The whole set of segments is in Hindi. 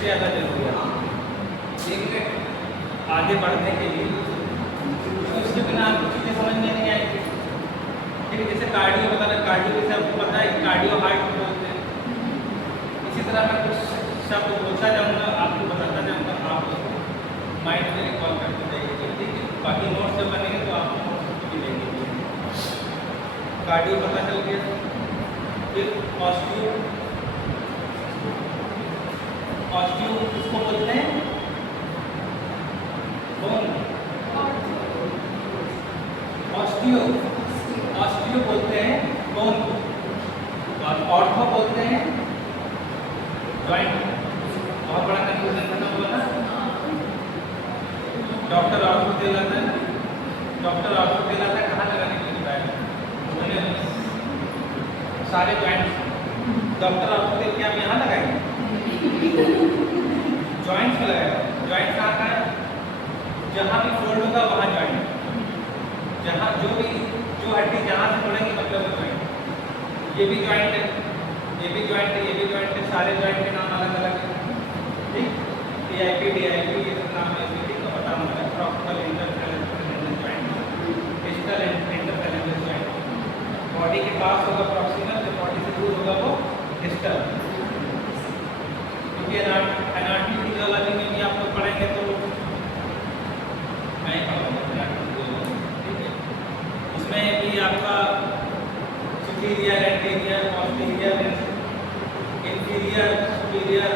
सबसे ज़्यादा जरूरी है। देखिए आगे बढ़ने के लिए उसके बिना आपको चीज़ें समझ में नहीं आएगी। ठीक है, जैसे कार्डियो बताना, कार्डियो जैसे आपको पता है कार्डियो हार्ट को बोलते हैं। इसी तरह मैं कुछ शब्द बोलता जाऊँगा, आपको बताता जाऊँगा, आप उसको माइंड में रिकॉल करते जाइए। ठीक है, बाकी नोट्स जब बनेंगे तो आपको नोट्स भी देंगे। कार्डियो पता चल गया। फिर ऑस्टियो, ऑस्टियो किसको बोलते हैं? कौन? ऑस्टियो, ऑस्टियो बोलते हैं कौन को? और ऑर्थो बोलते हैं जॉइंट। बहुत बड़ा कंफ्यूजन खत्म हुआ ना। डॉक्टर ऑर्थो दिलाता है, डॉक्टर ऑर्थो दिलाता है कहाँ लगाने के लिए बैठ सारे जॉइंट्स। डॉक्टर ऑर्थो दिल के आप यहाँ लगाएंगे, जॉइंट्स में लगाएगा। जॉइंट कहाँ का है? जहाँ भी फोल्ड होगा वहाँ जॉइंट, जहाँ जो हड्डी जहाँ से जुड़ेंगी मतलब वो जॉइंट। ये भी जॉइंट है, ये भी जॉइंट है, ये भी जॉइंट है। सारे जॉइंट के नाम अलग अलग है। ठीक, AIP, DIP ये सब नाम है इसके। ठीक है, पता होगा proximal interference joint, distal interference joint. Body के पास होगा प्रॉक्सिमल, जो बॉडी से दूर होगा वो डिस्टल। क्योंकि एनाटॉमी फिजियोलॉजी में भी आप लोग पढ़ेंगे तो मैं पढ़ाऊँगा। ठीक है, उसमें भी आपका superior, anterior, posterior, inferior, superior,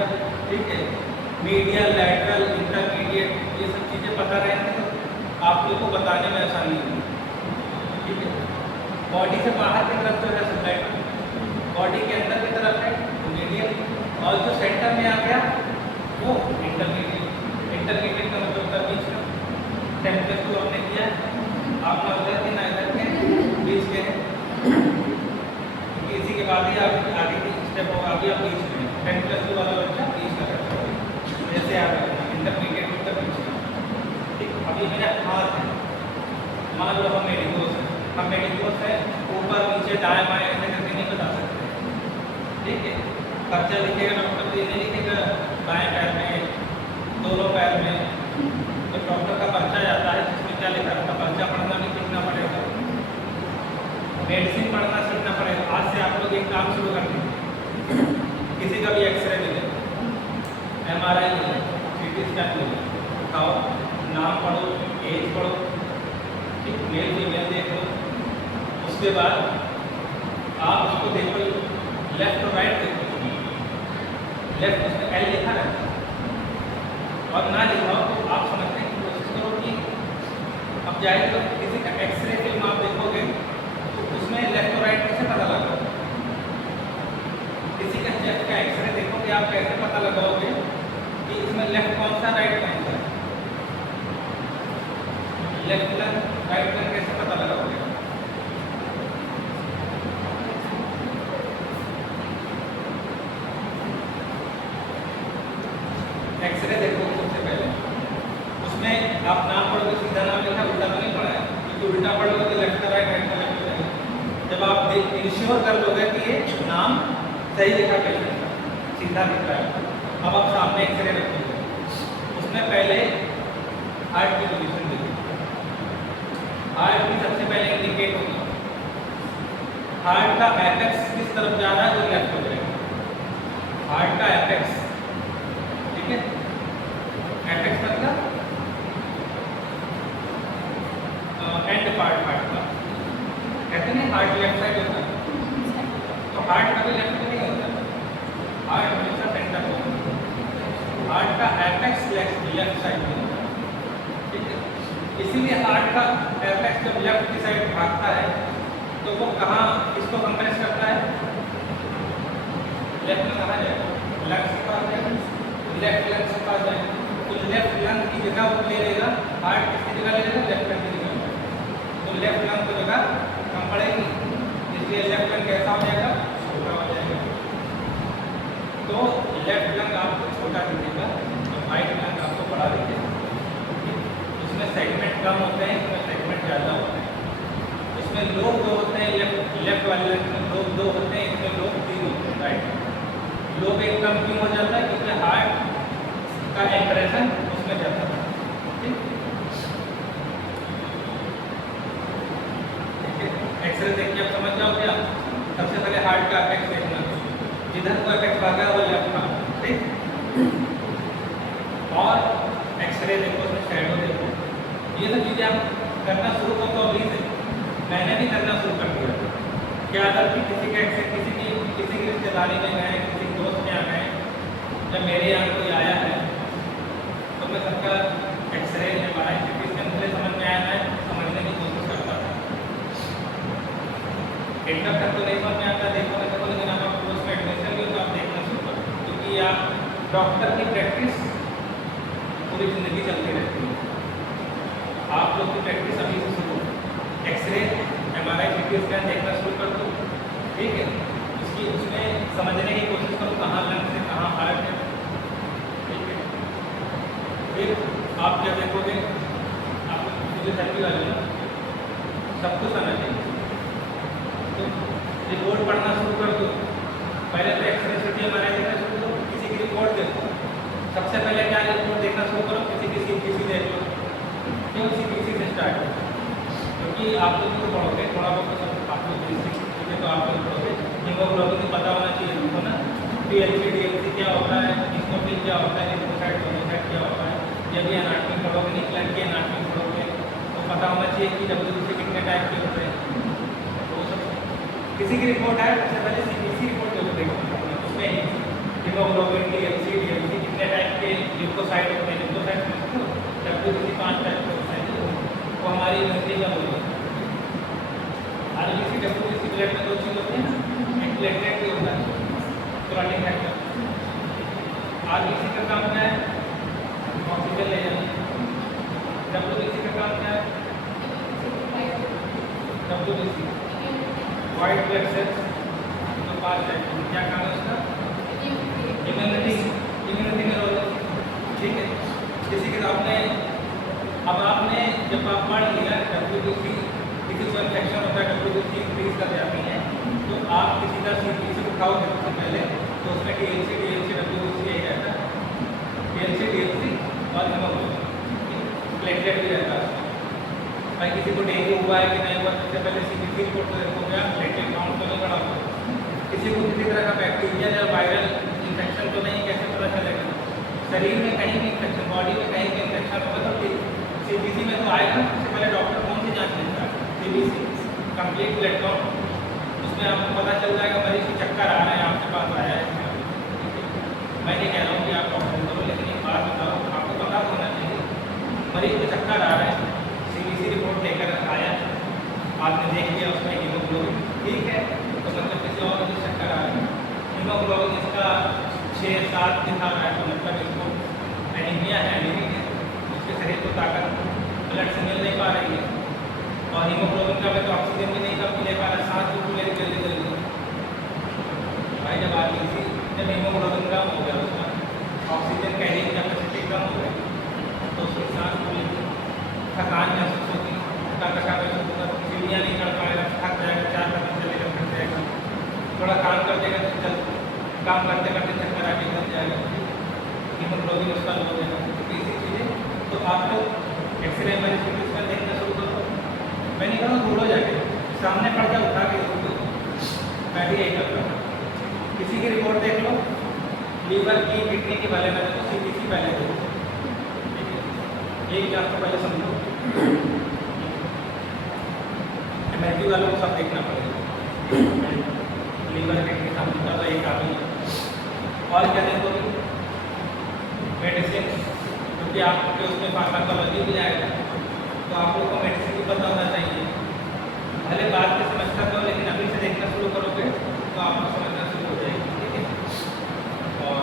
ठीक है, मीडियल, लैटरल, इंटरमीडिएट, ये सब चीज़ें पता रहेंगे तो आप लोग को बताने में आसानी होगी। ठीक है, बॉडी से बाहर की तरफ जो है सबलाइट, बॉडी के अंदर की तरफ है तो मीडियल, और जो सेंटर में आ गया वो इंटरमीडिएट। इंटरमीडिएट का मतलब होता है बीच का। 10+2 हमने किया, आप ना उधर के ना इधर के, बीच के हैं। क्योंकि इसी के बाद ही आप आगे की स्टेप होगा। अभी आप बीच में 10+2 वाला बच्चा बीच का करता है, जैसे आप इंटरमीडिएट मतलब बीच का। ठीक, अभी मेरा हाथ है, मान लो हम मेडिकोस है, हम मेडिकोस है, ऊपर नीचे दाएं बाएं ऐसे करके नहीं बता सकते। ठीक है, पर्चा लिखेगा डॉक्टर तो ये नहीं लिखेगा बाएं पैर में, दोनों पैर में। तो डॉक्टर का पर्चा जाता है जिसमें क्या लिखा रहता है, पर्चा पढ़ना भी सीखना पड़ेगा, मेडिसिन पढ़ना सीखना पड़ेगा। आज से आप लोग एक काम शुरू कर दें, किसी का भी एक्सरे ले लें, MRI ले लें, CT स्कैन ले लें, उठाओ, नाम पढ़ो, एज पढ़ो, ठीक, मेल फीमेल देख लो। उसके बाद आप उसको देखो, लेफ्ट और राइट देखो। लेफ्ट उसमें L लिखा रहता है, और ना लिखा हो तो आप समझने की कोशिश करो कि अब जाए तो किसी का एक्सरे फिल्म आप देखोगे तो उसमें लेफ्ट और राइट कैसे पता लगा। किसी का चेस्ट का एक्सरे देखोगे आप कैसे पता लगाओगे कि इसमें लेफ्ट कौन सा राइट कौन सा है। लेफ्ट लंग राइट लंग कैसे पता लगाओगे? एक्सरे देखो सबसे पहले, उसमें आप नाम पढ़ोगे, सीधा नाम लिखा, उल्टा तो नहीं पढ़ा है, क्योंकि उल्टा पढ़ोगे तो लेफ्ट का राइट, राइट का लेफ्ट रहेगा। जब आप इंश्योर कर लोगे कि ये नाम सही लिखा पेशेंट का, सीधा लिख रहा है, अब आप सामने एक्सरे रखोगे, उसमें पहले हार्ट की पोजीशन देखो। हार्ट की सबसे पहले इंडिकेट होगा, हार्ट का एपेक्स किस तरफ जा रहा है वो लेफ्ट हो जाएगा। हार्ट का एपेक्स, ठीक है, एपेक्स मतलब एंड पार्ट हार्ट का, कहते हैं हार्ट लेफ्ट साइड होता है, तो हार्ट कभी लेफ्ट में नहीं होता, हार्ट हमेशा सेंटर में होता है। हार्ट का एपेक्स लेफ्ट साइड में होता है। ठीक है, इसीलिए हार्ट का एपेक्स जब लेफ्ट की साइड भागता है तो वो कहाँ इसको कंप्रेस करता है? लेफ्ट में कहाँ जाएगा? लंग्स के पास जाएगा, लेफ्ट लंग्स के पास जाएगा। तो लेफ्ट लंग की जगह वो ले लेगा, हार्ट किसकी जगह ले लेगा? लेफ्ट लंग की जगह। तो लेफ्ट लंग की जगह कम पड़ेगी, इसलिए लेफ्ट लंग कैसा हो जाएगा? छोटा हो जाएगा। तो लेफ्ट लंग आपको छोटा दिखेगा, तो राइट लंग आपको बड़ा दिखेगा। उसमें सेगमेंट कम होते हैं, इसमें सेगमेंट ज़्यादा होते हैं। इसमें लोब 2 होते हैं, लेफ्ट वाले लंग में लोब 2 होते हैं, इसमें लोब 3 होते हैं। राइट लोब एक कम क्यों हो जाता है? क्योंकि हार्ट का इंप्रेशन उसमें जाता था। ठीक है, एक्सरे देख के आप समझ जाओ क्या, सबसे पहले हार्ट का अपेक्स देखना, जिधर को अपेक्स भागा वो लेफ्ट था। ठीक, और एक्सरे देखो, उसमें शैडो देखो, ये सब चीज़ें आप करना शुरू कर दो अभी से। मैंने भी करना शुरू कर दिया। क्या था कि किसी के एक्सरे, किसी की रिश्तेदारी में गए, किसी दोस्त के यहाँ गए, जब मेरे यहाँ कोई आया है तो मैं सबका एक्सरे MRI CT स्कैन मुझे समझ में आया है, समझने की कोशिश करता था। एकदम तक तो नहीं समझ में आता, देखो मैं सबको, लेकिन आप उसमें एडमिशन भी हो तो आप देखना शुरू करो, क्योंकि आप डॉक्टर की प्रैक्टिस पूरी ज़िंदगी चलती रहती है। आप लोग की प्रैक्टिस अभी से शुरू, एक्सरे MRI CT स्कैन देखना शुरू कर दो। ठीक है, उसमें समझने की कोशिश करो कहाँ लंग्स है, कहाँ हार्ट है। ठीक है, फिर आप क्या देखोगे, आप फिजियोथेरेपी वाले ना सब कुछ आना चाहिए, तो रिपोर्ट पढ़ना शुरू कर दो। पहले तो एक्सरे CT MRI देखना शुरू करो, किसी की रिपोर्ट देखो। सबसे पहले क्या रिपोर्ट देखना शुरू करो, किसी की CBC देख लो। क्यों CBC से स्टार्ट हो, क्योंकि आप लोग तो पढ़ोगे थोड़ा बहुत, सब आप लोग बेसिक चीज़ें तो आप लोग पढ़ोगे, हीमोग्लोबिन को पता होना चाहिए उनको ना, TLC DLC क्या होता है, इस्नोफिल क्या होता है, लिम्फोसाइट मोनोसाइट क्या होता है। जब ये एनाटॉमी पढ़ोगे, न्यूक्लियर की एनाटॉमी पढ़ोगे तो पता होना चाहिए कि WBC कितने टाइप के होते हैं। तो सब किसी की रिपोर्ट आए सबसे पहले CBC रिपोर्ट जरूर देखो, उसमें हीमोग्लोबिन TLC DLC कितने टाइप के लिम्फोसाइट होते हैं, लिम्फोसाइट WBC 5 टाइप के होते हैं, वो हमारी इम्यूनिटी का होता है। RBC WBC ब्लड में 2 चीज़ होती है ना, एक प्लेटलेट भी होता है, क्लॉटिंग फैक्टर। RBC का काम क्या है, ऑक्सीजन ले जाना। WBC का काम क्या है, WBC वाइट ब्लड सेल्स, तो 5 टाइप, क्या काम है उसका, इम्यूनिटी में रोल। ठीक है, किसी के आपने, अब आपने जब आप पढ़ लिया WBC, किसी को इन्फेक्शन होता है, WBC इंक्रीज कर जाती है, तो आप किसी का CBC उठाओगे सबसे पहले, तो उसमें TLC DLC WBC यही रहता है, TLC DLC और हीमोग्लोबिन, प्लेटलेट भी रहता है। भाई किसी को डेंगू हुआ है कि नहीं हुआ, सबसे पहले CBC रिपोर्ट तो देखोगे, प्लेटलेट काउंट तो नहीं बढ़ा होगा। किसी को किसी तरह का बैक्टीरिया या वायरल इन्फेक्शन तो नहीं, कैसे पता चलेगा, शरीर में कहीं भी इन्फेक्शन, बॉडी में कहीं भी इन्फेक्शन होगा तो CBC में तो आएगा। सबसे पहले डॉक्टर कौन सी जांच लेता है, CBC कंप्लीट ब्लड काउंट, उसमें आपको पता चल जाएगा मरीज को चक्कर आ रहा है, आपके पास आया है। मैं नहीं कह रहा हूँ कि आप डॉक्टर करो, लेकिन एक बात बताओ, आपको पता होना चाहिए मरीज को चक्कर आ रहा है, CBC रिपोर्ट लेकर आया, आपने देख लिया उसमें हीमोग्लोबिन ठीक है, तो मतलब किसी और को चक्कर आ रहा है, हीमोग्लोबिन इसका 6-7 दिखा रहा है, तो मतलब इसको एनीमिया है, एनीमिक है, उसके शरीर को ताकत ब्लड से मिल नहीं पा रही है, और हीमोग्लोबिन का तो ऑक्सीजन भी नहीं कब ले पा रहा, सांस बिल्कुल ले जल्दी। भाई जब RBC, जब हीमोग्लोबिन कम हो गया, उसका ऑक्सीजन कैरिंग कैपेसिटी कम हो गई, तो उसकी सांस फूलेगी, थकान महसूस होगी, थका महसूस होगा, सीढ़ियाँ नहीं चढ़ पाएगा, थक जाएगा, 4 कदम चलेगा, थक जाएगा, थोड़ा काम कर देगा तो चल, काम करते करते चक्कर आके गिर जाएगा, हीमोग्लोबिन उसका लो हो जाएगा। तो इसी चीज़ें तो आप लोग एक्सरे MRI CT स्कैन देखना शुरू करो। मैं नहीं कहूँ ढूंढो जाके, सामने पड़ जाए उठा के देखो, मैं भी यही करता हूँ। किसी की रिपोर्ट देख लो, लीवर की, किडनी की पहले मैं तो CBC पहले देखो, ठीक है, एक जांच तो पहले समझो। MHD वालों को सब देखना पड़ेगा, लीवर किडनी समझता तो एक आदमी। और क्या देखोगे, मेडिसिन, क्योंकि आपके उसमें फार्माकोलॉजी भी आएगा, तो आप लोग को मेडिसिन भी पता होना चाहिए। भले बात में समझता हो, लेकिन अभी से देखना शुरू करोगे तो आपको समझना शुरू हो जाएगी। ठीक है, और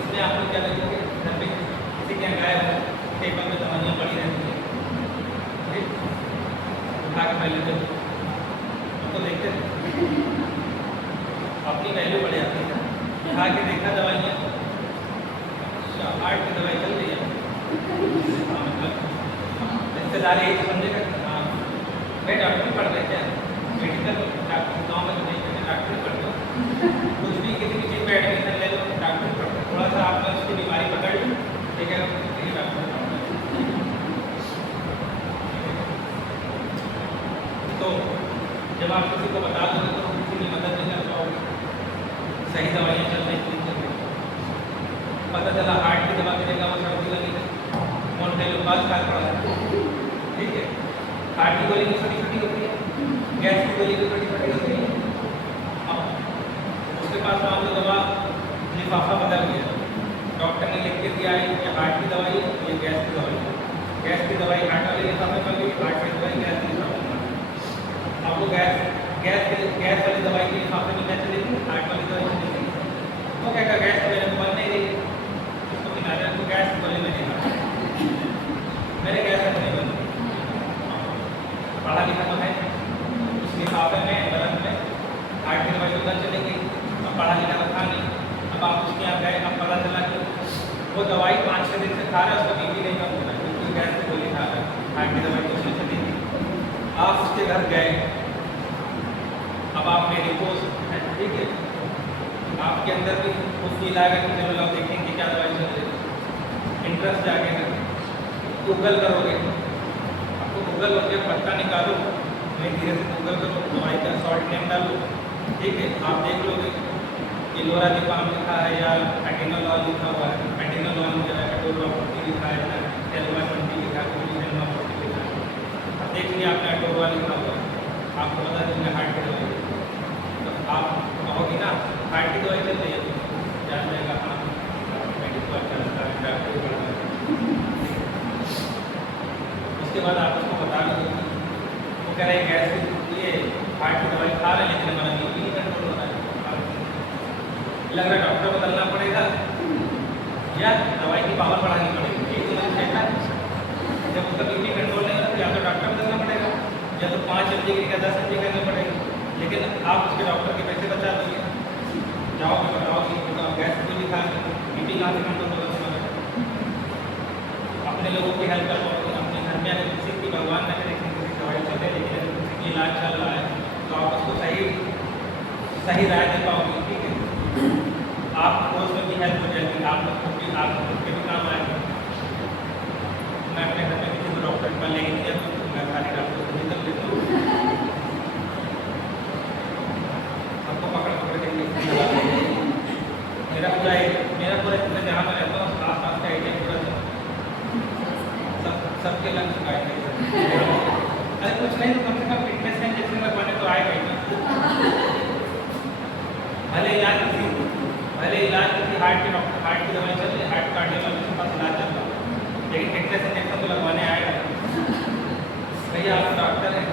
इसमें आप लोग क्या देखोगे, घर पे किसी के गए हो, टेबल में दवाइयाँ पड़ी रहती है, ठीक, उठा के पहले तो देखते थे, अपनी वैल्यू बढ़ जाती है, उठा के देखा दवाइयाँ, हार्ट की दवाई चल रही है, मतलब रिश्तेदार यही समझेगा, हाँ भाई डॉक्टर पढ़ रहे क्या, मेडिकल डॉक्टर गाँव में तो नहीं कहते, डॉक्टर पढ़ लो, कुछ भी किसी भी चीज़ पर एडमिशन ले लो, डॉक्टर पढ़ लो, थोड़ा सा आपने उसकी ठीक है, ये मैं आपको बताऊंगा। तो जब आप किसी को बता दोगे तो किसी की मदद नहीं कर पाओगे, सही दवाइयाँ चल रही थी, पता चला हार्ट की दवा की जगह वो सर्दी लगी, मोन्टेलोपाज खा पड़ा, ठीक है। हार्ट की गोली भी छोटी छोटी होती है, गैस की गोली भी छोटी छोटी होती है। अब उसके पास मान लो दवा लिफाफा बदल गया, डॉक्टर ने लिख के दिया है कि हार्ट की दवाई है, ये गैस की दवाई है, गैस की दवाई हार्ट वाले लिफाफे में गई, हार्ट की दवाई गैस के लिफाफे में। अब वो गैस वाली दवाई के लिफाफे में क्या चलेगी, हार्ट वाली दवाई चलेगी। वो क्या गैस तो मेरे को बन नहीं रही, उसको किनारे को गैस बोले में नहीं खा, मेरे गैस नहीं बन रही। पढ़ा लिखा तो है, उस लिफाफे में बर्फ में हार्ट की दवाई उधर चलेगी। अब पढ़ा लिखा तो था नहीं, अब आप उसके यहाँ गए, अब पता चला कि वो दवाई 5-6 दिन से खा रहा है, उसका बीपी नहीं कम हो रहा है, क्योंकि गैस की गोली खा रहा है, हार्ट की दवाई तो उसमें चलेगी। आप उसके घर गए, अब आप मेडिकोज हैं, ठीक है, आपके अंदर भी वो फील आएगा कि चलो लोग देखेंगे क्या दवाई चल रही है, इंटरेस्ट जागेगा, गूगल करोगे, आपको गूगल करके पत्ता निकालो, मैं धीरे से गूगल करो, दवाई का शॉर्ट नेम डालो, ठीक है, आप देख लोगे कि लोराज़ेपाम लिखा है या एटेनोलॉल लिखा हुआ है, एटेनोलॉल जो है एटोलॉल लिखा है, एल्मा20 लिखा है, एल्मा40 लिखा है। अब देख लिया आपने एटोलॉल लिखा हुआ है, आपको पता चल हार्ट की दवाई, तो आप कहोगे ना हार्ट की दवाई चल रही है, तो जान जाएगा हाँ मेडिकल अच्छा लगता है, डॉक्टर बढ़ता है। उसके बाद आप उसको बता दो, वो कह रहे हैं गैस ये हार्ट की दवाई खा रहे हैं लेकिन हमारा बीपी नहीं कंट्रोल हो रहा है, लग रहा है डॉक्टर बदलना पड़ेगा या दवाई की पावर बढ़ानी पड़ेगी, एक तो मैंने देखा जब उसका बीपी कंट्रोल नहीं होता या तो डॉक्टर बदलना पड़ेगा या तो 5 mg की 10 mg करनी पड़ेगी, लेकिन आप उसके डॉक्टर के पैसे बचा दोगे, जाओ मैं बताओ कि गैस को लिखा बीपी कहाँ से कंट्रोल होगा तुम्हारा, अपने लोगों की हेल्प कर पाओगे, अपने घर में अगर किसी की भगवान न करे किसी की दवाई चले लेकिन अगर किसी की इलाज चल रहा है तो आप उसको सही राय दे पाओगे, ठीक है। आप उसमें भी हेल्प हो जाएगी, आप के भी काम आएंगे। मैं अपने घर में किसी को डॉक्टर के पास ले गया तो मैं खाली डॉक्टर को निकल लेता हूँ, सबको पकड़ के मेरा पूरा जहाँ मैं रहता हूँ आस पास का एरिया पूरा सबके लंच का अरे कुछ नहीं तो कम से कम फिटनेस का इंजेक्शन लगवाने तो आएगा ही ना, भले इलाज किसी हार्ट की दवाई चल रही, हार्ट कार्डियोलॉजिस्ट के पास इलाज चल रहा, लेकिन फिटनेस इंजेक्शन तो लगवाने आएगा। भैया आप डॉक्टर हैं,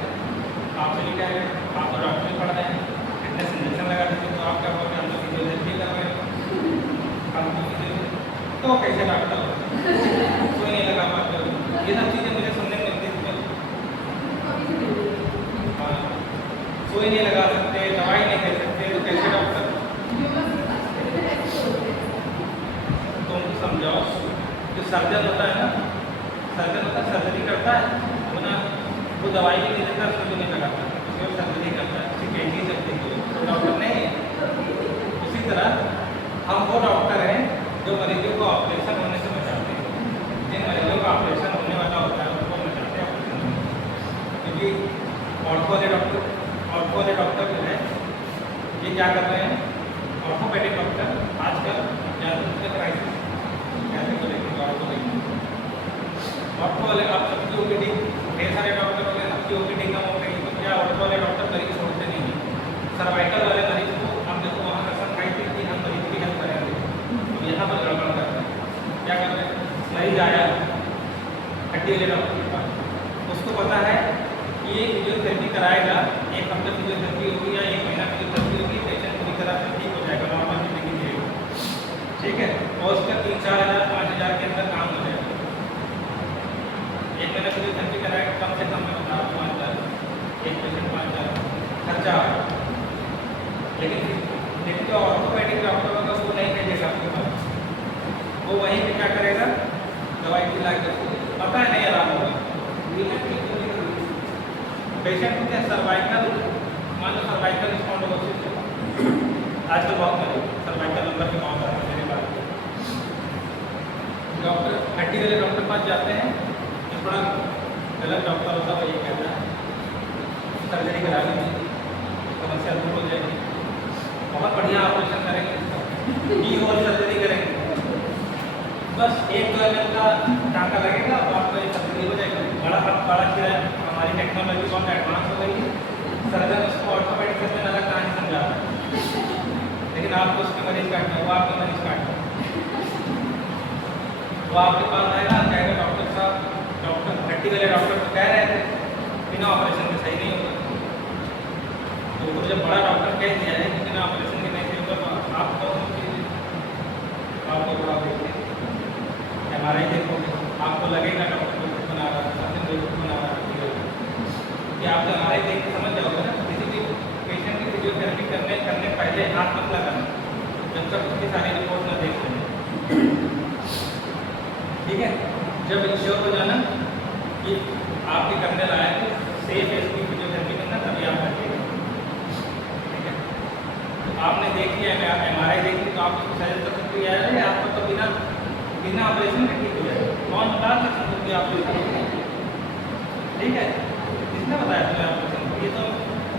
आपसे भी क्या है, आप तो डॉक्टर पढ़ रहे हैं, फिटनेस इंजेक्शन लगा देते तो आप क्या बोलते हैं, हम तो फिजियोथेरेपी कर रहे हैं, तो कैसे डॉक्टर हो, कोई नहीं लगा पाते, ये सब चीज़ें मुझे सुनने में मिलती थी। हाँ, कोई नहीं लगा सकते, दवाई नहीं दे सकते, तो कैसे डॉक्टर, तुम समझाओ। जो सर्जन होता है ना, सर्जरी करता है वो ना, वो दवाई भी नहीं देता, उसको नहीं लगाता, उसको सर्जरी करता है, उसकी कैंची चलती है, तो डॉक्टर नहीं है। उसी तरह हम वो डॉक्टर हैं जो मरीजों को ऑपरेशन होने से बचाते हैं, जिन मरीजों का ऑपरेशन होने वाला होता है उनको बचाते हैं ऑपरेशन, क्योंकि ऑर्थो वाले डॉक्टर जो है ये क्या कर रहे हैं, ऑर्थोपेडिक डॉक्टर आजकल ज़्यादा क्राइसिस कैसे को लेकर ऑर्थो वाले आप सबकी ओपीडी, ढेर सारे डॉक्टर हो गए, सबकी ओपीडी कम हो गई, तो क्या ऑर्थो वाले डॉक्टर मरीज छोड़ते नहीं हैं। सर्वाइकल वाले मरीज को हम देखो वहाँ कसम खाई थी कि हम मरीज की हेल्प करेंगे, तो यहाँ पर गड़बड़ करते हैं, क्या कर रहे हैं, मरीज आया हड्डी वाले डॉक्टर के पास, उसको पता है कि ये फिजियोथेरेपी कराएगा, 1 हफ्ते फिजियोथेरेपी होगी या 1 महीना फिजियोथेरेपी होगी, पेशेंट पूरी तरह से ठीक हो जाएगा, नॉर्मल जिंदगी जिएगा, ठीक है, और उसका 3-4 हज़ार 5 हज़ार के अंदर काम हो जाएगा। 1 महीना फिजियोथेरेपी कराएगा, कम से कम में 5 हज़ार, एक पेशेंट 5 हज़ार खर्चा आएगा, लेकिन जो ऑर्थोपेडिक डॉक्टर होगा वो नहीं भेजेगा आपके पास, वो वहीं पे क्या करेगा, दवाई खिला के पता है नहीं आराम होगा, पेशेंट को क्या सर्वाइकल, मान लो सर्वाइकल स्पॉन्डिलोसिस है, आजकल बहुत सर्वाइकल नंबर के मामला है मेरे पास, डॉक्टर हड्डी वाले डॉक्टर पास जाते हैं, जो थोड़ा गलत डॉक्टर होता है वो ये कहता है सर्जरी करा लीजिए, समस्या दूर हो जाएगी, बहुत बढ़िया ऑपरेशन करेंगे, की होल सर्जरी करेंगे, बस 1-2 mm का टाँका लगेगा तो आपका ये सर्जरी हो जाएगा। बड़ा क्या है, हमारी टेक्नोलॉजी बहुत एडवांस हो गई है, सर्जन उसको ऑर्थोपेडिक सर्जन अलग कहानी समझा रहा है, लेकिन आपको उसके मरीज काटना है, वो आपका मरीज काटना है, वो आपके पास आएगा, कहेगा डॉक्टर साहब, डॉक्टर हड्डी वाले डॉक्टर तो कह रहे थे बिना ऑपरेशन के सही नहीं होगा, तो जब बड़ा डॉक्टर कह दिया है कि बिना ऑपरेशन के नहीं सही होगा तो आप कौन कीजिए, आपको बड़ा देखिए MRI देखोगे, आपको लगेगा डॉक्टर बेवकूफ़ बना रहा है, सर्जन बेवकूफ़ बना रहा है, कि आप तो MRI देख के समझ जाओगे ना, किसी भी पेशेंट की फिजियोथेरेपी करने पहले हाथ मत लगाना जब तक उसकी सारी रिपोर्ट ना देख लें, ठीक है। जब इंश्योर हो जाना कि आपके करने लायक सेफ है इसकी फिजियोथेरेपी करना, तभी आप करिएगा, ठीक है। तो आपने देख लिया, MRI देख ली, तो आप उसको सजेस्ट कर सकते हैं आपको तो बिना ऑपरेशन के ठीक हो जाएगा, कौन बता सकते कि ऑपरेशन, ठीक है, किसने बताया तुम्हें ऑपरेशन, ये तो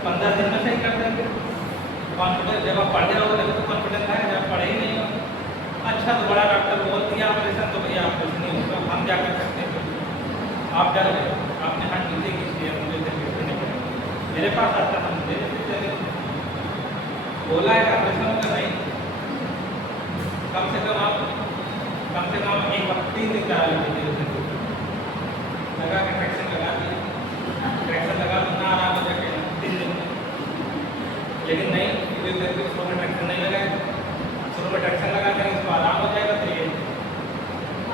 15 दिन में सही कर देंगे, कॉन्फिडेंस जब आप पढ़े रहोगे तभी तो कॉन्फिडेंस आएगा, जब पढ़े ही नहीं हो, अच्छा तो बड़ा डॉक्टर बोल दिया ऑपरेशन तो भैया ऑपरेशन नहीं होगा, हम क्या कर सकते हैं, आप डर गए, आपने हाथ नीचे खींच लिया, मुझे नहीं पड़ेगा, मेरे पास आता था, मुझे बोला है ऑपरेशन होगा, नहीं, कम से कम 1 वक्त 3 दिन करा लीजिए, लगा के ट्रैक्शन लगा दिया, ट्रैक्शन लगा तो ना आराम हो जाएगा 3 दिन में, लेकिन नहीं, फिजियोथेरेपी शुरू में ट्रैक्शन नहीं लगाएगा, शुरू में ट्रैक्शन लगा देंगे, इसको आराम हो जाएगा, तो ये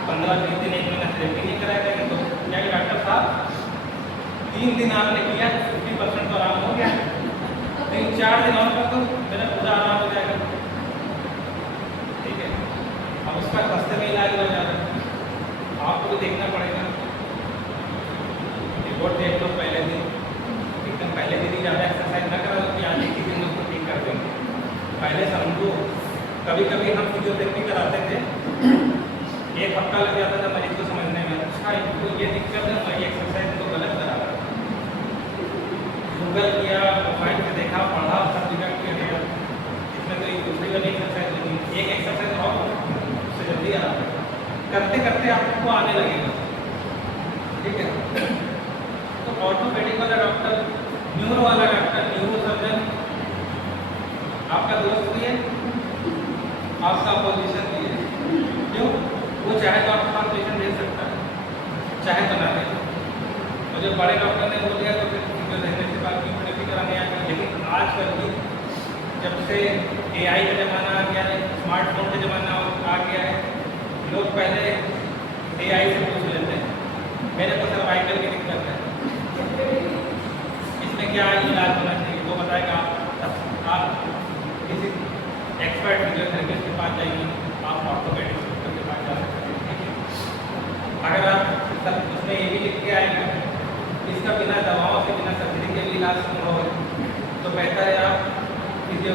15-20 दिन 1 महीना थेरेपी नहीं कराया जाएगा, तो क्या कि डॉक्टर साहब 3 दिन आपने किया 50% तो आराम हो गया, 3-4 दिन और कर दो, मेरा पूरा आराम हो जाएगा, ठीक है। अब उसका सस्ते में इलाज हो जा रहा है, आपको भी देखना पड़ेगा, रिपोर्ट देख लो पहले दिन, एकदम पहले दिन ही ज़्यादा एक्सरसाइज ना करा दो कि आज एक ही दिन उसको ठीक कर देंगे, पहले समझो, कभी हम फिजियोथेरेपी कराते थे, 1 हफ्ता लग जाता था मरीज को समझने में, अच्छा इनको ये दिक्कत है, मैं ये एक्सरसाइज इनको गलत करा रहा, गूगल किया, मोबाइल पे देखा, पढ़ा, सब जगह किया गया, इसमें तो एक दूसरी वाली एक्सरसाइज नहीं, एक एक्सरसाइज और उससे जल्दी आ करते करते आपको आने लगेगा, ठीक है। तो ऑर्थोपेडिक वाला डॉक्टर, न्यूरो वाला डॉक्टर, न्यूरो सर्जन आपका दोस्त भी है, आपका अपोजिशन भी है, क्यों, वो चाहे तो आपके पास पेशेंट दे सकता है, चाहे तो ना दे, और जब बड़े डॉक्टर ने बोल दिया तो फिर जो रहने के बाद फिजियोथेरेपी कराने आएगा, लेकिन आजकल की जब से AI का ज़माना आ गया है, स्मार्टफोन का ज़माना आ गया है, लोग पहले AI से पूछ लेते हैं, मेरे को सर्वाइकल की दिक्कत है, इसमें क्या इलाज होना चाहिए, वो बताएगा, आप किसी एक्सपर्ट फिजियोथेरेपिस्ट के पास जाइए, आप ऑर्थोपेडिक के पास जा सकते हैं, अगर आप उसमें ये भी लिख के आएगा इसका बिना दवाओं से, बिना सर्जरी के भी इलाज संभव है, तो बेहतर है आप किसी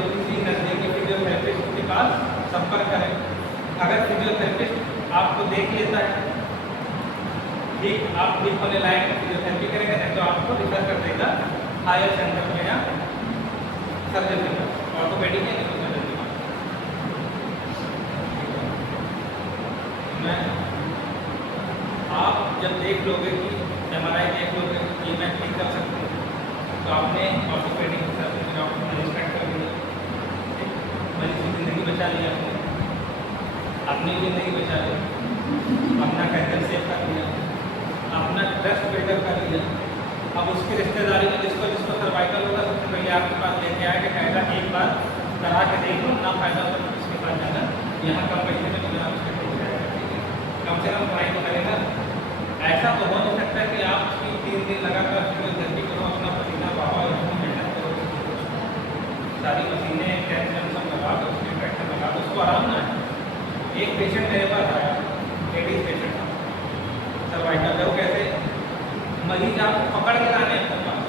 नज़दीकी फिजियोथेरेपिस्ट के पास संपर्क करें, अगर फिजियोथेरेपिस्ट आपको देख लेता है ठीक, आप ठीक होने लायक फिजियोथेरेपी करेंगे, नहीं तो आपको रिफर कर देगा हायर सेंटर में या सर्जन के पास, ऑर्थोपेडिक है तो सर्जन के पास। मैं आप जब देख लोगे कि MRI देख लोगे कि मैं ठीक कर सकता हूँ, तो आपने ऑर्थोपेडिक सर्जन के डॉक्टर मैनेजमेंट कर दिया, मरीज की ज़िंदगी बचा ली आपने, अपनी ज़िंदगी बचा ली, अपना कैरियर सेव कर लिया, अपना ट्रस्ट बिल्डअप कर लिया। अब उसकी रिश्तेदारी में जिसको सर्वाइकल होगा सबसे पहले आपके पास लेके आएगा, कहेगा एक बार करा के देख लो, ना फायदा होगा तो उसके पास जाना, यहाँ कम पैसे में मिलना उसके हो जाएगा, ठीक है, कम से कम पढ़ाई तो करेगा। ऐसा तो हो नहीं सकता कि आप उसकी 3 दिन लगाकर फिजियोथेरेपी करो, अपना पसीना बहाओ, उसकी मेहनत करो, सारी मशीनें कैल्शियम सब लगा दो, उसके ट्रैक्शन लगा दो, उसको आराम ना है। एक पेशेंट मेरे पास आया, लेडीज पेशेंट था, सर्वाइकल का, वो कैसे मरीज आपको पकड़ के लाने हैं अपने पास,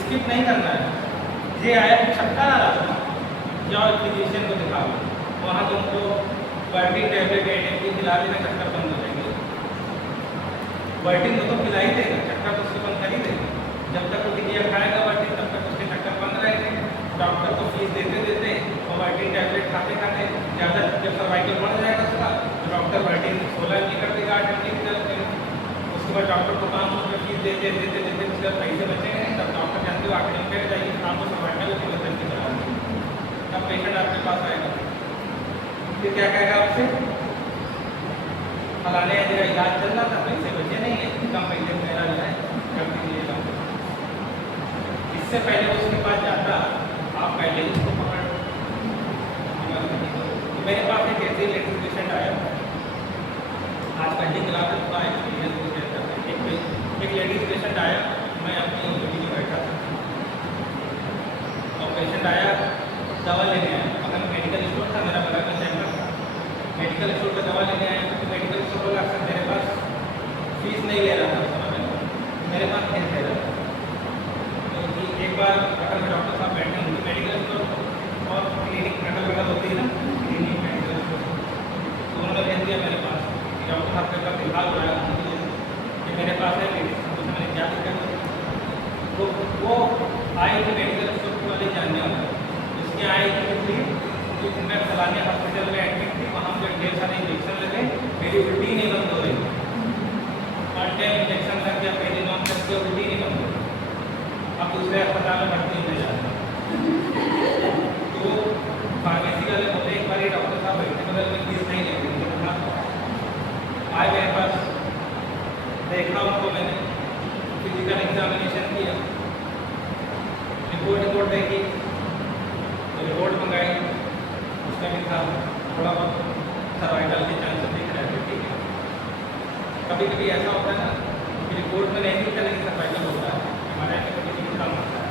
स्किप नहीं करना है, ये आया छक्का ना रहा जाओ फिजिशियन को दिखा लो, वहाँ तुमको वर्टिन टैबलेट ATM की खिला देगा, चक्कर बंद हो जाएंगे। वर्टिन तो खिला ही देगा, चक्कर तो उससे बंद कर ही देगा। जब तक वो टिकिया खाएगा वर्टिन, तब तक उसके चक्कर बंद रहेंगे। डॉक्टर को फीस देते देते और वर्टिन टैबलेट खाते खाते ज़्यादा जब सर्वाइकल बढ़ जाएगा उसका, तो डॉक्टर वर्टिन 16 की कर देगा, 8 की कर देगा। उसके बाद डॉक्टर को 500 रुपये फीस देते देते देते उसके बाद पैसे बचेंगे नहीं, तब डॉक्टर जानते हो आखिर में कह जाएगी आपको सर्वाइकल की वजह की दवा, तब पेशेंट आपके पास आएगा। फिर क्या कहेगा आपसे, फलाने जगह इलाज चल रहा था, पैसे बचे नहीं है, कम पैसे में मेरा जो है कर दीजिएगा। इससे पहले उसके पास जाता, आप पहले ही उसको पकड़। तो मेरे पास एक ऐसे लेडीज पेशेंट आया, आज कंटिन्यू करा कर थोड़ा एक्सपीरियंस को शेयर करते हैं। एक लेडीज पेशेंट आया, मैं अपनी ओपीडी में बैठा था और पेशेंट आया दवा लेने आया। अगर मेडिकल स्टोर था, मेरा बगल में सेंटर था, मेडिकल स्टोर पर दवा लेने आया तो मेडिकल स्टोर वाला अक्सर मेरे पास फीस नहीं ले रहा था उस समय में, मेरे पास फीस दे रहा था। तो एक बार अगर मैं डॉक्टर साहब बैठे उनकी मेडिकल स्टोर और क्लिनिक नकल वगल होती है ना, क्लिनिक मेडिकल स्टोर, तो उन्होंने भेज दिया मेरे पास कि डॉक्टर साहब का दिखा हो रहा है कि मेरे पास है मेडिसिन। तो मैंने क्या दिक्कत, तो वो आई थी मेडिकल स्टोर वाले जानने वाला, उसके आई थी कि मैं फलाने हॉस्पिटल में एडमिट थी, वहाँ मुझे ढेर सारे इंजेक्शन लगे, मेरी उल्टी नहीं बंद हो रही, और 10 इंजेक्शन लग गया, पहले नॉन लग गया, उल्टी नहीं बंद हो रही। अब दूसरे अस्पताल में भर्ती होने जा रहा है। तो फार्मेसी वाले बोले एक बार डॉक्टर साहब बैठे बगल में फीस नहीं लेंगे, आए मेरे पास, देखा उनको मैंने, फिजिकल एग्जामिनेशन किया, रिपोर्ट देखी, तो रिपोर्ट मंगाई, उसमें भी था थोड़ा बहुत सर्वाइकल के चांसेस दिख रहे थे। ठीक है, कभी कभी ऐसा होता है ना कि रिपोर्ट में नहीं दिखता लेकिन सर्वाइकल होता है, हमारे यहाँ कभी कभी कम होता है,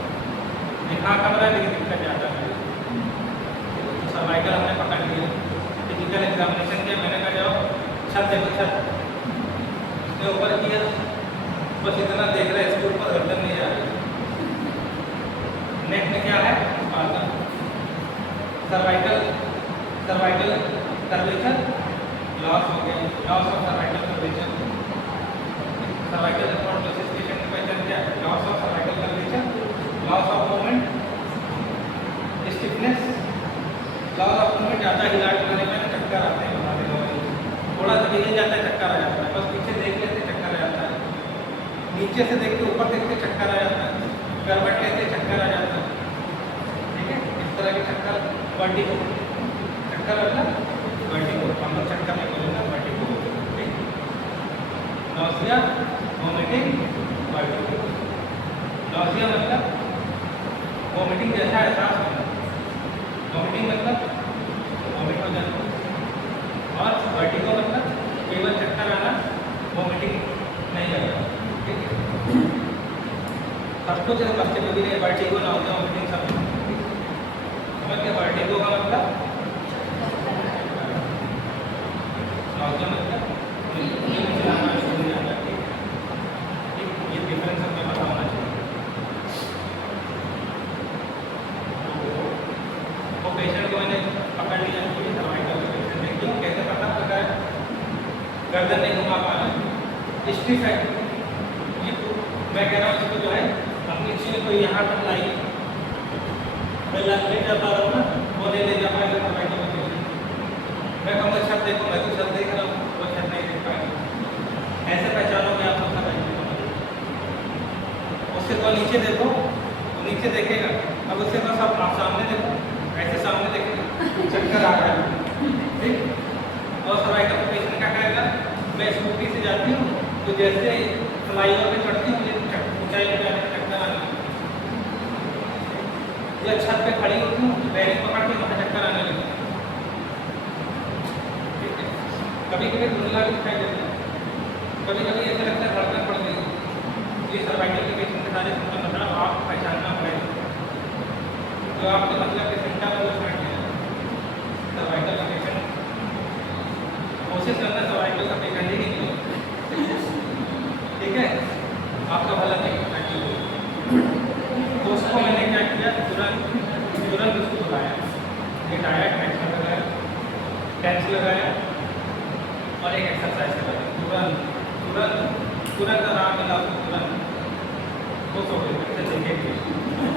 दिखा कम रहा है लेकिन दिक्कत ज़्यादा है। तो सर्वाइकल हमने पकड़ लिया, फिजिकल एग्जामिनेशन किया, मैंने कहा जाओ छत देखो, छत उसने ऊपर किया, बस इतना देख रहे इसके ऊपर गर्दन नहीं जा रही, नेक में क्या है पालना, सर्वाइकल कर्वेचर लॉस हो गया, loss of cervical curvature, cervical specification की पहचान क्या है, loss of cervical curvature, loss of movement, stiffness, loss of movement, ज़्यादा हिला डुलाने में चक्कर आते हैं, बता देगा थोड़ा सा हिल जाता है चक्कर आ जाता है, बस पीछे देख लेते चक्कर आ जाता है, नीचे से देख के ऊपर देखते चक्कर आ जाता है, करवट लेते चक्कर आ जाता है। ठीक है, इस तरह के चक्कर वर्टिगो, चक्कर मतलब वर्टिगो, हम लोग चक्कर नहीं बोलेंगे, वर्टिगो। ठीक, नौसिया, वोमिटिंग, वर्टिगो। नौसिया मतलब वोमिटिंग जैसा एहसास होना, वोमिटिंग मतलब वोमिट हो जाना, और वर्टिगो मतलब केवल चक्कर आना, वोमिटिंग नहीं लगना। ठीक है, सब कुछ बच्चे को भी नहीं, वर्टिगो ना होता वोमिटिंग सब समझ के, वर्टिगो का मतलब मतलब चलाना शुरू नहीं आता। ठीक, ये डिफरेंस हमें पता होना चाहिए। वो पेशेंट को मैंने पकड़ लिया, सर्वाइकल पेशेंट है, क्यों कैसे पता लगा, गर्दन नहीं घुमा पा रहा, स्टिफ है, ये मैं कह रहा हूँ इसको जो है अपनी चीज को यहाँ तक लाइए, मैं ले जा पा रहा हूँ ना, वो नहीं ले जा पाएगा सर्वाइकल पेशेंट, मैं कहूँगा छत देखो, मैं तो छत देख रहा हूँ, वो छत नहीं देख पाएगा, ऐसे पहचानोगे आप उसका सर्वाइकल। उससे तो नीचे देखो, वो नीचे देखेगा, अब उससे बस आप सामने देखो, ऐसे सामने देखेगा, चक्कर आ रहा है। ठीक, और सर्वाइकल पेशेंट क्या कहेगा, मैं स्कूटी से जाती हूँ तो जैसे फ्लाईओवर पे चढ़ती हूँ, मुझे ऊंचाई पे जाने का चक्कर आने लगता है, या छत पे खड़ी होती हूँ, बैरिंग पकड़ के वहाँ चक्कर आने लगता है। ठीक है, कभी कभी धुंधला भी दिखाई देता है, कभी कभी ऐसा लगता है धड़कन पड़ गई। ये सर्वाइकल के पेशेंट के सारे सिम्टम मतलब आप पहचानना पड़ेगा, जो आपके मतलब के सिम्टम है वो स्टार्ट किया सर्वाइकल का पेशेंट, कोशिश करना सर्वाइकल का पेशेंट ही नहीं हो। ठीक है, आपका भला नहीं तो उसको मैंने क्या किया, तुरंत उसको बुलाया, एक आया, टैक्स लगाया, और एक एक्सरसाइज करेगा तुरंत तुरंत तुरंत आराम मिला तो तुरंत वो सो गए देखेंगे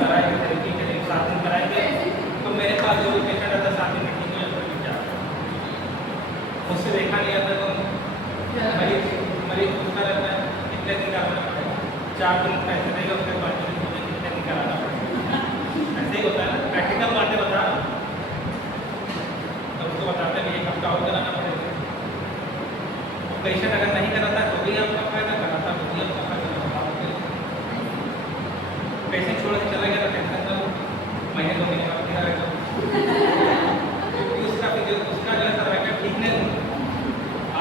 कराएंगे थेरेपी करेंगे 7 दिन कराएंगे। तो मेरे पास जो भी पेशेंट आता है 7 दिन में ठीक हो जाता है क्या उससे देखा नहीं आता तो मरीज मरीज पूछता रहता है कितने दिन कराना पड़ेगा 4 दिन पैसे देगा उसके 5 दिन मुझे कितने दिन कराना पड़ेगा। ऐसे ही होता है ना प्रैक्टिकल बातें बता तो उसको बताते हैं एक हफ्ता और कराना पड़ेगा। पेशेंट अगर नहीं कराता तो भी आपका फायदा कराता तो भी आपका फायदा। पेशेंट छोड़ के चला गया तो टेंशन ना हो महीने 2 महीने बाद फिर आएगा क्योंकि उसका उसका जो है सर्वाइकल ठीक नहीं होता।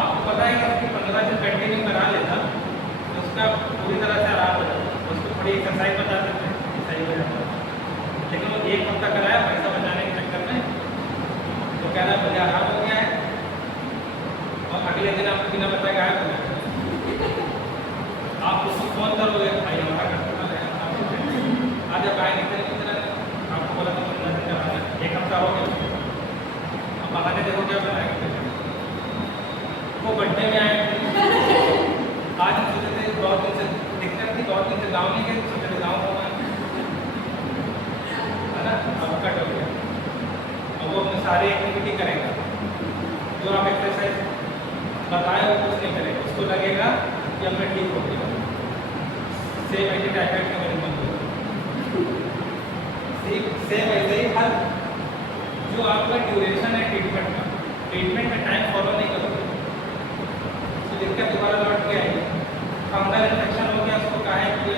आपको पता है कि उसकी 15 दिन कंटिन्यू करा लेता तो उसका पूरी तरह से आराम हो जाता उसको थोड़ी एक्सरसाइज बता सकते हैं सही हो जाता लेकिन वो 1 हफ्ता कराया पैसा बचाने के चक्कर में तो कह रहा है मुझे आराम हो गया है और अगले दिन आपको बिना बताए गायब हो जाएगा। आप उसको फोन करोगे भाई हमारा कस्टमर है आज आप आए नहीं की तरह आपको बोला तो 15 दिन कराना 1 हफ्ता हो गया अब बहाने देखो क्या बनाएंगे वो बर्थडे में आए आज हम सोचे थे बहुत दिन से दिक्कत थी बहुत दिन से गाँव नहीं गए सोचे थे गाँव होना है ना अब कट हो गया अब वो अपने सारे एक्टिविटी करेगा जो आप एक्सरसाइज बताए वो कुछ नहीं करेगा उसको लगेगा कि अब मैं ठीक हो गया सेम ऐसे टाइफाइड का मरीज बंद हो सेम ऐसे ही हर जो आपका ड्यूरेशन है ट्रीटमेंट में टाइम फॉलो नहीं करोगे तो दिक्कत दोबारा लौट के आएगी। फंगल इन्फेक्शन हो गया उसको कहा है कि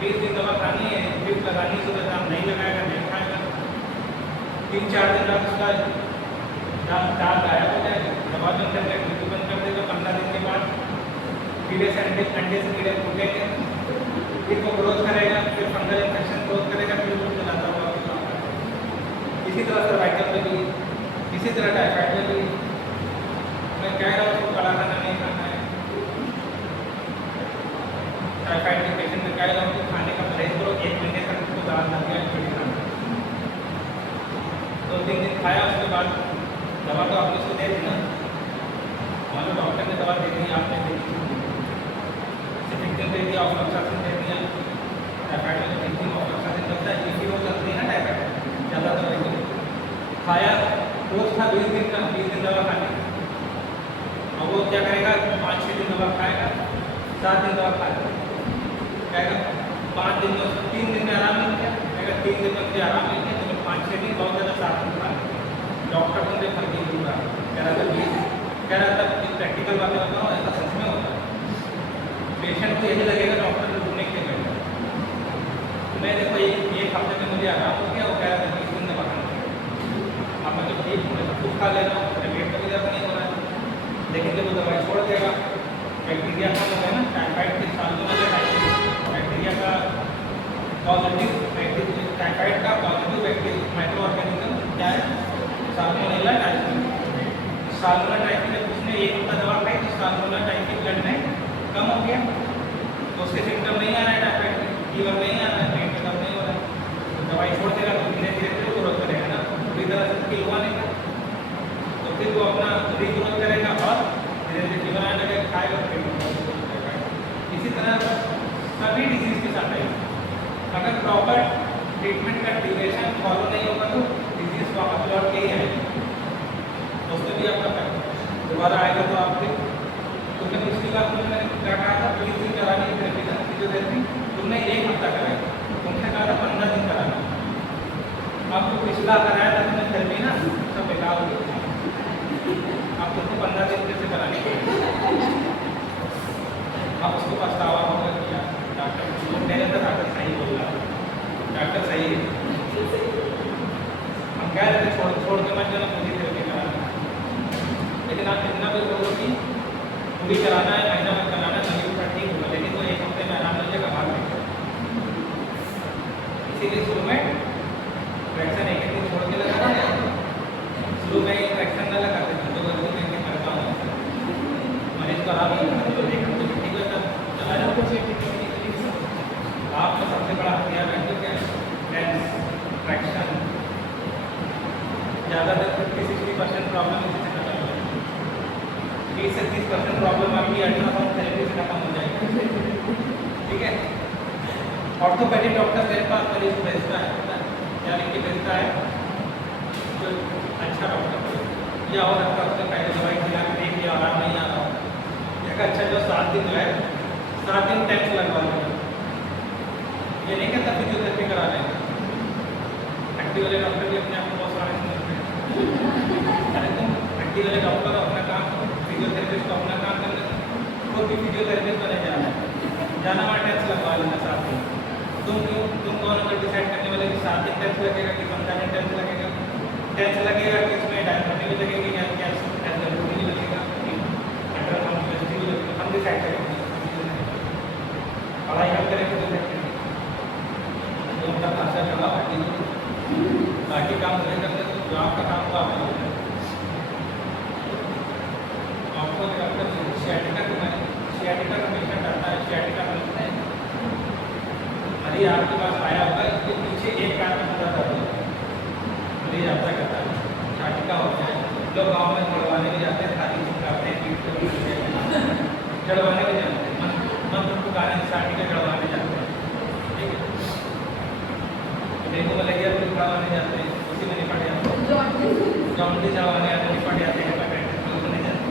20 दिन दवा खानी है ड्रिप लगानी सुबह शाम नहीं लगाएगा नहीं खाएगा 3-4 दिन बाद उसका दांत गायब हो जाएगा दवा जो अंदर बंद कर देगा 15 दिन के बाद कीड़े से अंडे से कीड़े फूटेंगे फिर वो ग्रोथ करेगा फिर फंगल इन्फेक्शन ग्रोथ करेगा फिर वो चलाता हुआ इसी तरह सर्वाइकल में भी इसी तरह टाइफाइड में भी मैं कह रहा हूँ उसको काला खाना नहीं खाना है। टाइफाइड के पेशेंट में कह रहा हूँ कि खाने का परहेज करो 1 महीने तक उसको दाल लग गया फिर खाना 2-3 दिन खाया उसके बाद दवा तो आपने उसको दे दी ना मान लो डॉक्टर ने दवा दे दी आपने दे दी सिफिक्सिन दे दिया ऑफ्लॉक्सासिन दे दिया टाइफाइड में 3 दिन ऑफ्लॉक्सासिन चलता है इसी वो चलती है ना टाइफाइड ज़्यादा दवाई को खाया रोज था 20 दिन का 20 दिन दवा खाने और वो क्या करेगा 5-6 दिन दवा खाएगा 7 दिन दवा खाएगा कहेगा 5 दिन में 3 दिन में आराम मिल गया कहेगा 3 दिन में मुझे आराम मिल गया तो 5-6 दिन बहुत ज़्यादा 7 दिन खा डॉक्टर को मुझे फर्क नहीं हुआ कह रहा था प्रैक्टिकल बातें बताओ ऐसा सच में होता है पेशेंट को यही लगेगा डॉक्टर को ढूंढने के लिए मैं देखो एक हफ्ते में मुझे आराम हो गया वो कह रहा था 20 दिन दवा खाना आप मतलब ठीक मैं सब कुछ खा ले रहा हूँ मेरे पेट का भी दर्द नहीं हो रहा है लेकिन जब वो दवाई छोड़ देगा बैक्टीरिया कम हो गया ना टाइफाइड के सालों बैक्टीरिया का पॉजिटिव टाइफाइड का पॉजिटिव बैक्टीरिया माइक्रो ऑर्गेनिज्म क्या है साल्मोनेला टाइफी साल्मोनेला टाइफी जब उसने 1 हफ्ता दवा खाई तो साल्मोनेला टाइफी ब्लड में कम हो गया तो उसके सिम्टम नहीं आ रहा है टाइफाइड में फीवर नहीं आ रहा है पेट में दर्द नहीं हो रहा है तो दवाई छोड़ देगा तो धीरे धीरे ग्रोथ करेगा ना पूरी तरह से स्किल हुआ नहीं था तो फिर वो अपना रीग्रोथ करेगा और धीरे धीरे फीवर आने लगेगा खाएगा फिर इसी तरह सभी डिजीज के साथ आएगा अगर प्रॉपर ट्रीटमेंट का ड्यूरेशन फॉलो नहीं होगा तो डिजीज वापस लौट के ही आएगी उसमें भी आपका दोबारा आएगा तो आप फिर तुमने पिछली बार तुमने क्या कहा था पुलिस भी करानी थेरेपी ना फिजियोथेरेपी तुमने 1 हफ्ता कराया तुमने कहा था 15 दिन कराना अब जो पिछला कराया था तुमने थेरेपी ना सब बेकार हो गया अब तुमको 15 दिन कैसे करानी पड़ेगी अब उसको पछतावा होगा कि यार डॉक्टर मेरे अंदर डॉक्टर सही बोल रहा डॉक्टर सही है हम कह रहे थे छोड़ के मत जाना पूरी थेरेपी कराना लेकिन आप कितना भी बोलो कि पूरी कराना है महीना मत कराना तभी ऊपर ठीक होगा लेकिन तो 1 हफ्ते में आराम मिल जाएगा भाग नहीं इसीलिए शुरू में वैक्सीन 1 दिन छोड़ के लगाना है शुरू में वैक्सीन न लगाते थे तो गलती में करता हूँ मरीज को आराम नहीं करता तो 1 हफ्ते में ठीक होता चला जाता आपका सबसे बड़ा हथियार है तो क्या टेंस फ्रैक्शन ज़्यादातर 50-60% प्रॉब्लम इसी से खत्म हो जाती है 20 से 30 ये अल्ट्रासाउंड थेरेपी से खत्म हो जाएगी। ठीक है, ऑर्थोपेडिक डॉक्टर मेरे पास मरीज भेजता है, क्या लिख के भेजता है, तो अच्छा डॉक्टर या और अच्छा उसने पहले दवाई खिला के देख लिया आराम नहीं आ रहा, देखा अच्छा जो 7 दिन जो है 7 दिन टेस्ट लगवा लेंगे। ये नहीं कहता फिजियोथेरेपी करा लेंगे, हड्डी वाले डॉक्टर भी अपने आप को बहुत सारे समझते हैं। अरे तुम हड्डी वाले डॉक्टर अपना काम करो, फिजियोथेरेपिस्ट को अपना काम करने दो, खुद भी फिजियोथेरेपिस्ट बने जाना वहाँ टेस्ट लगवा लेना 7 दिन। तुम कौन अगर डिसाइड करने वाले कि 7 दिन टेस्ट लगेगा कि 15 दिन टेस्ट लगेगा, टेस्ट लगेगा कि इसमें डायग्नोस्टिक भी लगेगी या क्या एसएलओडी भी लगेगा, अल्ट्रासाउंड टेस्ट भी लगेगा, हम डिसाइड करेंगे। पढ़ाई हम करेंगे तो डिसाइड करेंगे, तो अपना खासा चला बाकी काम नहीं करते तो जो आपका काम हुआ आपको डॉक्टर सियाटिका का पेशेंट आता है, सियाटिका समझते हैं, मरीज आपके पास आया होगा, इसके पीछे एक कान में पूरा दर्द होता है, मरीज आपका कहता है सियाटिका हो जाए, लोग गाँव में जड़वाने भी जाते हैं, खाली करते हैं, पीठ पे जड़वाने भी जाते हैं, मंत्र पुकारे सियाटिका जड़वाने जाते हैं। ठीक है, डेंगू मलेरिया भी जड़वाने जाते हैं, उसी में निपट जाते हैं, जॉन्डिस जड़वाने आते निपट जाते हैं, हेपेटाइटिस बी नहीं जाते।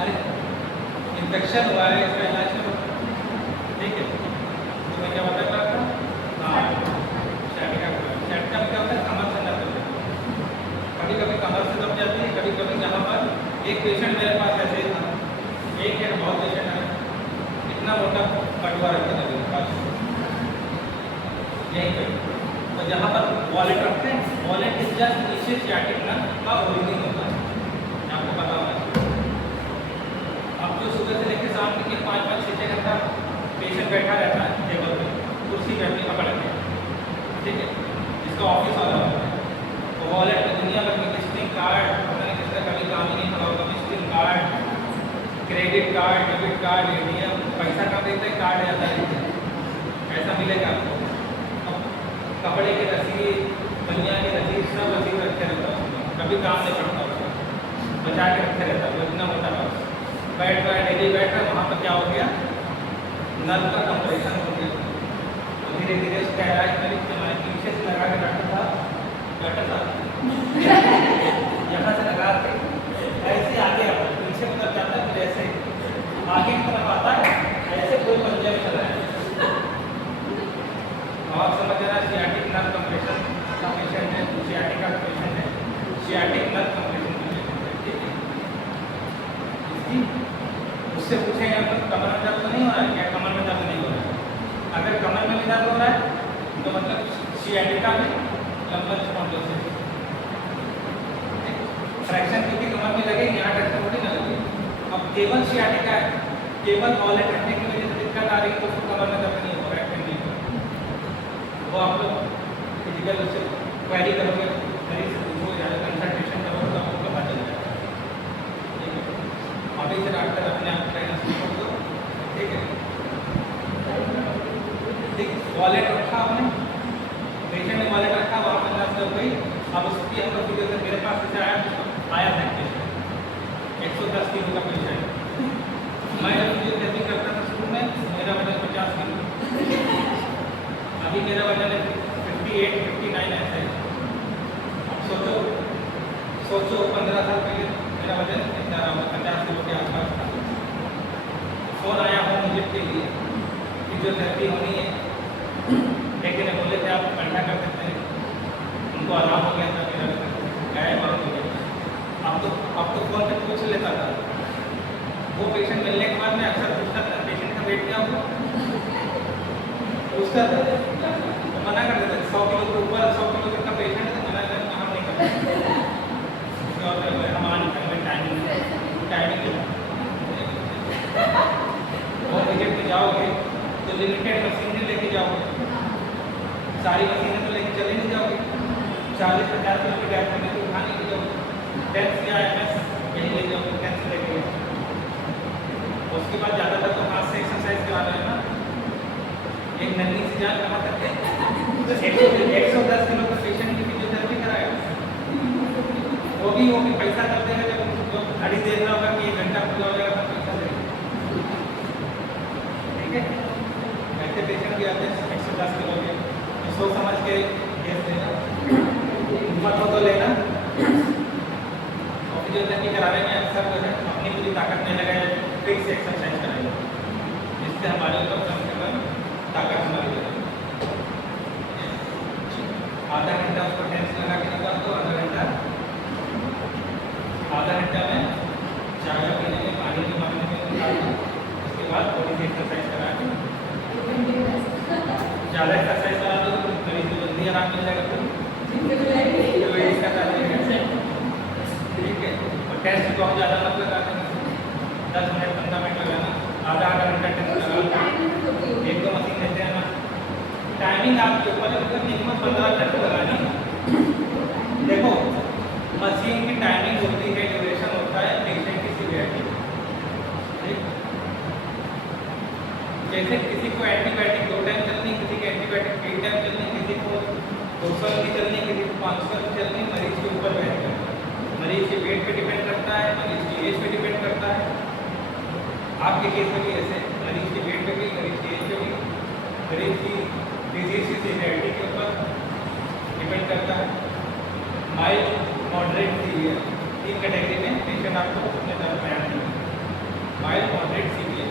अरे इन्फेक्शन हुआ है, इसका इलाज करो। ठीक है, तो मैं क्या बता रहा था, हाँ सियाटिका क्या होता है, कमर से दर्द होता है, कभी कभी कमर से दब जाती है, कभी कभी यहाँ पर एक पेशेंट मेरे पास ऐसे ही था, एक है बहुत पेशेंट है, इतना मोटा कटवा रखते थे मेरे पास यहीं पर, तो जहाँ पर वॉलेट रखते हैं, वॉलेट के जस्ट नीचे सियाटिक नर्व का ओरिजिन होता है, आपको पता होना चाहिए। अब जो सुबह से लेकर शाम तक 5-5, 6-6 घंटा पेशेंट बैठा रहता है टेबल पे, कुर्सी पे अपनी पकड़ के, ठीक है, जिसका ऑफिस वाला होता है, तो वॉलेट में दुनिया भर में विजिटिंग कार्ड, पता नहीं किसका कभी काम ही नहीं पड़ा होगा, visiting card, credit card, debit card, ATM, पैसा कब देते हैं, कार्ड जाता है, ऐसा मिलेगा आपको। कपड़े की रसीद, बनिया की रसीद, सब रसीद रखे रहता है, कभी काम नहीं पड़ता उसका, बचा के रखे रहता है, वो इतना मोटा बस बैठ रहा है, डेली बैठ रहा है, वहाँ पर क्या हो गया, नर्व का कंप्रेशन हो गया, तो धीरे धीरे उसका इलाज करीब से हमारे पीछे से लगा के डॉक्टर साहब यहाँ से लगा के ऐसे आगे आता है, पीछे मतलब जाता है, फिर ऐसे आगे की तरफ आता है, ऐसे कोई पंजा में चला है। आप समझ रहे हैं, सियाटिक नर्व कंप्रेशन का पेशेंट है, सियाटिका का पेशेंट है, सियाटिक नर्व कंप्रेशन का पेशेंट है। ठीक है, इसकी उससे पूछेंगे मतलब कमर में दर्द तो नहीं हो रहा है क्या, कमर में दर्द नहीं हो रहा है, अगर कमर में भी दर्द हो रहा है तो मतलब सियाटिका में लंबल स्पॉन्डिलोसिस फ्रैक्शन क्योंकि कमर में लगेगी, यहाँ ट्रैक्शन थोड़ी ना लगेगी। अब केवल सियाटिका है, केवल वॉलेट रखने की वजह से दिक्कत आ रही है तो उसको कमर में दर्द नहीं हो रहा है, वो आप लोग फिजिकल उससे क्वेरी करोगे, मरीज से पूछोगे, ज़्यादा कंसल्टेशन करोगे तो आपको पता चल जाएगा। ठीक है, अभी से डॉक्टर अपने आप कहना शुरू कर दो। ठीक है, ठीक, वॉलेट रखा आपने, पेशेंट ने वॉलेट रखा, वहाँ पर नर्स हो गई, अब उसकी हम लोग वीडियो से मेरे पास जैसे आया था पेशेंट 110 किलो का पेशेंट, मैं जब फिजियोथेरेपी करता था शुरू में मेरा वजन 50 किलो, अभी मेरा वजन है 58-59 ऐसा है। सोचो 15 साल पहले मेरा वजन कितना रहा, 50 किलो के आसपास था। फोन आया होम विजिट के लिए, फिजियोथेरेपी होनी है, लेकिन बोले थे आप बैठा कर सकते हैं, उनको आराम हो गया था, मेरा गए बात हो गया। अब तो फोन पे पूछ लेता था, वो पेशेंट मिलने के बाद मैं अक्सर पूछता था पेशेंट का वेट क्या हुआ, उसका तो मना कर देते, 100 किलो के ऊपर 100 किलो तक का पेशेंट है, मना कर हम नहीं करते, और हमारी टाइमिंग वो विजिट में जाओगे तो लिमिटेड मशीनें लेके जाओगे, सारी मशीनें तो लेके चले नहीं जाओगे, 40-50 किलो की गैप में तो उठा नहीं जाओगे, 10 या MS यही ले जाओगे, 10 से लेके। उसके बाद ज़्यादातर तो हाथ से एक्सरसाइज करा रहे हैं ना, एक नन्ही सी जान कहाँ तक है, तो 110 किलो का पेशेंट की फिजियोथेरेपी कराएगा, वो भी पैसा कर देगा, जब घड़ी देख रहा होगा कि 1 घंटा पूरा हो जाएगा तो पैसा देगा। ठीक है। ऐसे पेशेंट भी आते हैं 110 किलो के, तो सोच समझ के केस लेना, हिम्मत हो तो लेना। और फिजियोथेरेपी कराने में अक्सर जो है अपनी पूरी ताकत नहीं लगाए, फिक्स एक्सरसाइज कराएंगे, जिससे हमारे ऊपर कम से कम ताकत हमारी लगे। आधा घंटा उसको टेंस लगा के निकाल दो, आधा घंटा में चाय पीने में, पानी के मांगने में निकाल दो। उसके बाद थोड़ी सी एक्सरसाइज करा के, ज़्यादा एक्सरसाइज करा दो तो मरीज को जल्दी आराम मिल जाएगा। ठीक है। और टेस्ट बहुत ज़्यादा मत लगा देना, 10 मिनट 15 मिनट लगाना, आधा घंटा टेस्ट लगा। एक दो मशीन लेते हैं ना, टाइमिंग आपके ऊपर है, मतलब मिनिमम 15 मिनट लगानी। देखो मशीन की टाइमिंग होती है, ड्यूरेशन होता है पेशेंट की सीवियरिटी। ठीक, जैसे किसी को एंटीबायोटिक 2 टाइम चलनी, किसी को एंटीबायोटिक 3 टाइम चलनी, किसी को 200 की चलनी, किसी को 500 की चलनी, मरीज के ऊपर वेट करता है, मरीज के वेट पे डिपेंड करता है, मरीज की एज पे डिपेंड करता है। आपके केस में भी ऐसे मरीज के वेट पे भी, मरीज की एज पे भी, मरीज की डिजीज की सीवियरिटी के ऊपर डिपेंड करता है। माइल्ड, मॉडरेट, सीवियर, 3 कैटेगरी में पेशेंट आपको अपने दर्द बयान नहीं है। Mild, moderate, severe.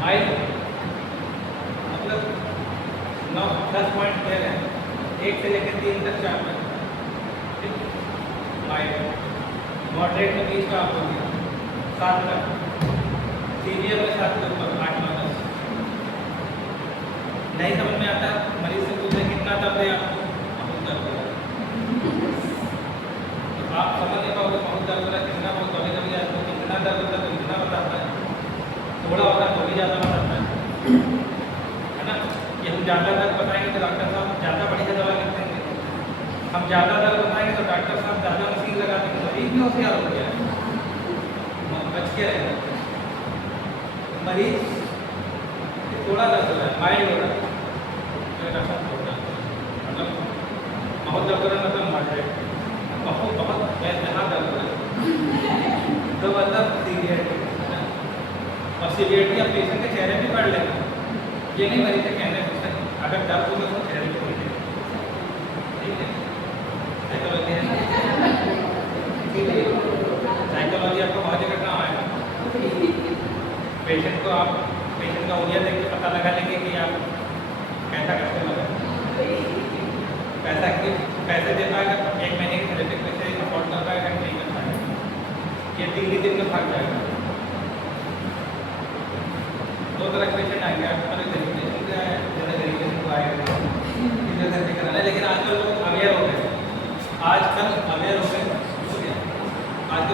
माइल्ड मतलब 9-10 पॉइंट फेल है, 1 से लेकर 3 तक 4 तक। ठीक, माइल्ड। मॉडरेट में 20 का आप हो गया 7 तक, सीवियर में 7 के ऊपर 8-9-10। नहीं समझ में आता, मरीज से पूछे कितना दर्द है आपको, बहुत दर्द हो रहा है, तो आप समझ नहीं पाओगे बहुत दर्द हो रहा है कितना। बहुत कभी आपको कितना दर्द होता है तो इतना बताता है, थोड़ा होता है तो भी ज़्यादा बताता है ना। कि हम ज़्यादा दर्द बताएंगे तो डॉक्टर साहब ज़्यादा बढ़िया दवा लिख देंगे, हम ज़्यादा दर्द बताएंगे तो डॉक्टर साहब ज़्यादा मशीन लगा देंगे। मरीज भी होशियार हो गया, बच के रहेगा। मरीज थोड़ा दर्द हो रहा है, माइल्ड हो रहा है, मतलब बहुत दर्द हो रहा है, मतलब मॉडरेट, बहुत जहाँ दर्द हो रहा है तो मतलब सीवियरिटी। और सीवियरिटी आप पेशेंट के चेहरे पे पढ़ लेना, ये नहीं मरीज के कहने से अगर दर्द होगा तो चेहरे पे पढ़ लेना। ठीक है, साइकोलॉजी है, साइकोलॉजी आपको बहुत जगह काम आएगा। पेशेंट का उंगलियाँ देख के पता लगा लेंगे कि आप कैसा कस्टमर है, पैसे दे पाएगा, 1 महीने की थेरेपी पैसे अफोर्ड कर पाएगा, नहीं कर पाएगा, ये 3 दिन में भाग जाएगा। 2 तरह के पेशेंट आएंगे, आपके पास गरीब पेशेंट आए, ज़्यादा गरीब पेशेंट को आएगा फिजियोथेरेपी कराना। लेकिन आजकल लोग अवेयर हो गए, आजकल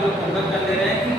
लोग फोकस कर ले रहे हैं कि